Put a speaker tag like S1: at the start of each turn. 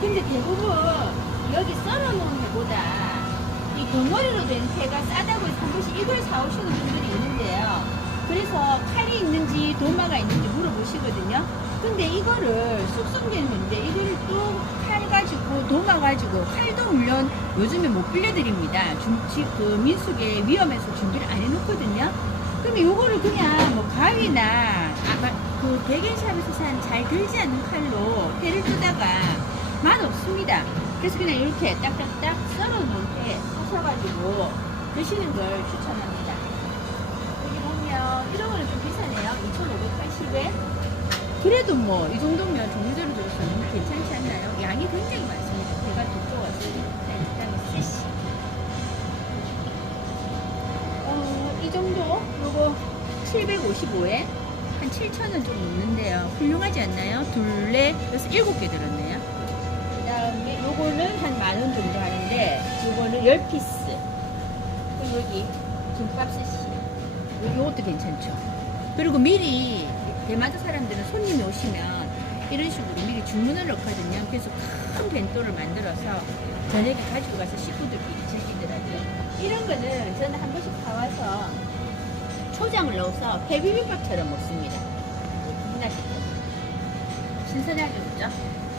S1: 근데 대부분 여기 썰어놓은 회보다 이 덩어리로 된 회가 싸다고 해서 한 번씩 이걸 사오시는 분들이 있는데요. 그래서 칼이 있는지 도마가 있는지 물어보시거든요. 근데 이거를 숙성되는데 이거를 또 칼 가지고 도마 가지고 칼도 물론 요즘에 못 빌려드립니다. 중치 그 민숙에 위험해서 준비를 안 해놓거든요. 그럼 요거를 그냥 뭐 가위나 아, 그 백엔샵에서 산 잘 들지 않는 칼로 회를 뜨다가 맛 없습니다. 그래서 그냥 이렇게 딱딱딱 썰어 놓은 회 사셔가지고 드시는 걸 추천합니다. 여기 보면 이런 거는 좀 비싸네요. 2,580엔. 그래도 뭐 이 정도면 종류대로 들어서 너무 괜찮지 않나요? 양이 굉장히 많습니다. 배가. 일단 쓰시. 어, 이 정도? 요거 755엔? 한 7,000원 좀 넘는데요. 훌륭하지 않나요? 둘레, 그래서 7개 들었네요. 요거는 한 만 원 정도 하는데, 요거는 10피스. 그리고 여기 김밥 스시. 요- 요것도 괜찮죠. 그리고 미리 대마도 사람들은 손님이 오시면 이런 식으로 미리 주문을 넣거든요. 그래서 큰 벤또를 만들어서 저녁에 가지고 가서 식구들끼리 즐기더라고요. 이런 거는 저는 한 번씩 사와서 초장을 넣어서 회비빔밥처럼 먹습니다. 빛나시죠? 신선하죠, 그죠?